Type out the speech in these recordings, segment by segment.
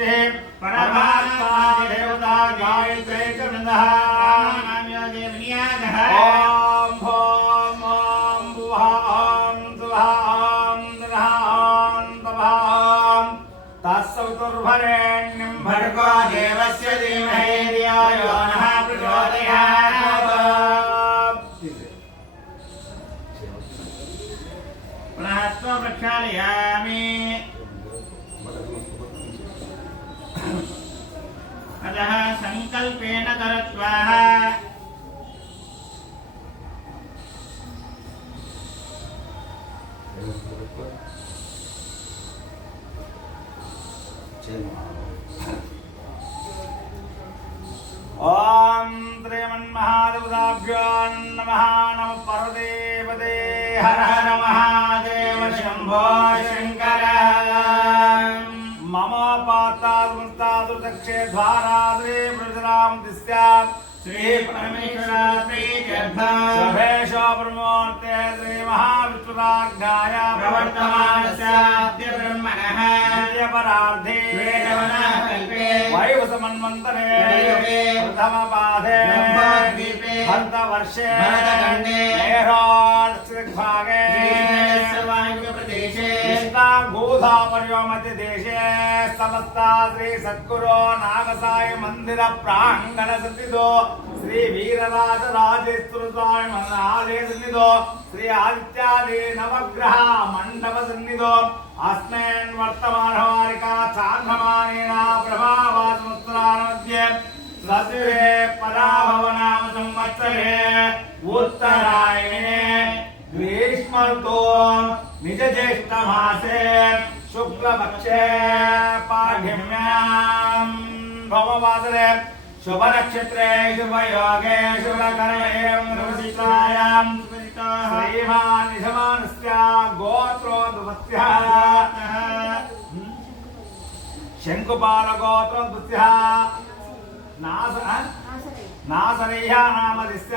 परमात्मा देवता गायत्री च वृन्दः ॐ भौम ॐ भुवः ॐ सुवः ॐ नरः ॐ तपः तत्सवितुर्वरेण्यं भर्गो देवस्य धीमहि धियो यो नः प्रचोदयात् पुनः प्रक्षालयामि अतः संकल्पेन करत्वाः ओम श्रीमन्महादेवताभ्यो नमः नमः पार्वतीपते हर हर महादेव शंभो शंकर मम पातादुस्तादु दक्षे द्वाराद्रे प्रजराम दिस्या श्री परमेश्वर प्रीत्यर्थ सभेश ब्रह्मोर्ते श्री महाविष्णुराज्ञाय प्रवर्तमानस्य अद्य ब्रह्मणः परार्धे वेदवनः कल्पे वैवसमन्वन्तरे प्रथम पादे भरतवर्षे भरतखण्डे मेघालक्षभागे वायुव्यप्रदेशे कृष्णागोदावर्यो मध्यदेशे समस्ता श्री सद्गुरो नागसाय मंदिर प्रांगण सन्निधो श्री वीरराज राजेश्वर स्वामी आलय सन्निधो श्री आदित्यादि नवग्रह मंडप सन्निधो अस्मिन् वर्तमानवारिका चान्द्रमानेन प्रभावासमुत्तरायण मध्ये सतिरे पराभवनाम संवत्सरे उत्तरायणे ग्रीष्मर्तो निज ज्येष्ठ मासे शुक्लपक्षे पाठ्यम्यां भववासरे शुभ नक्षत्रे शुभ योगे शुभ कर्मे शुभचित्रायां श्रीमान् निधमानस्य गोत्रोद्भवत्यः शंकुपाल गोत्रोद्भवत्यः नासरेयः नामधस्य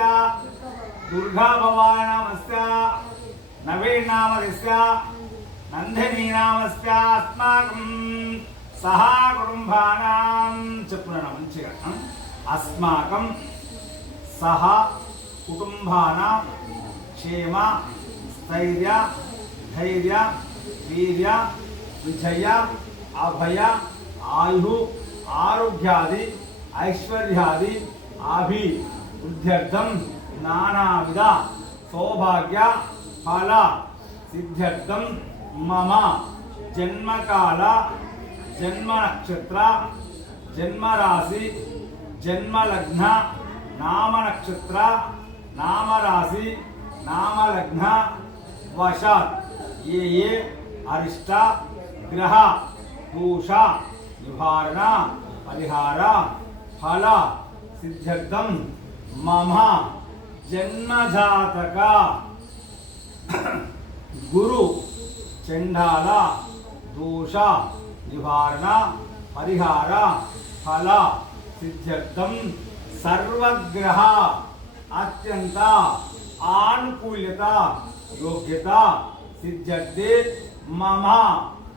दुर्गा भवानी नामस्य नवीन नामधस्य नंदिनी नामस्य अस्माकं सह कुटुंबानां चपुरण मंचिगा अस्माकं सह कुटुंबानां क्षेम स्थैर्य धैर्य वीर्य विजय अभय आयु आरोग्यादि ऐश्वर्यादि अभिवृद्ध्यर्थं नानाविध सौभाग्य फल सिद्ध्यर्थं मम जन्मकाल जन्म नक्षत्र जन्म राशि जन्म लग्न नाम नक्षत्र नाम राशि नाम लग्न वशात् ये अरिष्ट ग्रह दोष निवारण परिहार फल सिद्ध्यर्थं मम जन्मजातक गुरु चंडाल दोष निवारण परिहार फल सिद्ध्यर्थं सर्वग्रह अत्यंत आनुकूल्यता योग्यता सिद्ध्यर्थे मम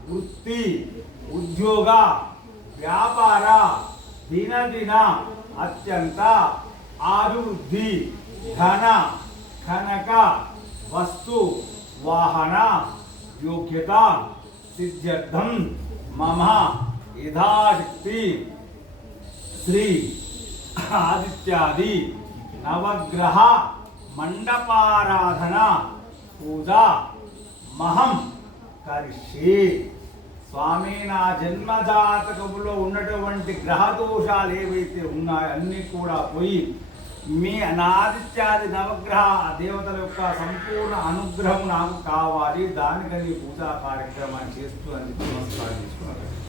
वृत्ति उद्योग व्यापार दिन दिन अत्यंत अभिवृद्धि धन खनक वस्तु वाहन योग्यता सिद्ध्यर्थं मम यथाशक्ति श्री आदित्यादि नवग्रह मंडपाराधना पूजा महं करिष्ये స్వామి నా జన్మజాతకములో ఉన్నటువంటి గ్రహ దోషాలు ఏవైతే ఉన్నాయో అన్నీ కూడా పోయి మీ అనాదిత్యాది నవగ్రహ దేవతల యొక్క సంపూర్ణ అనుగ్రహం నాకు కావాలి దానికని పూజా కార్యక్రమాన్ని చేస్తూ అని నమస్కారం చేసుకున్నాను.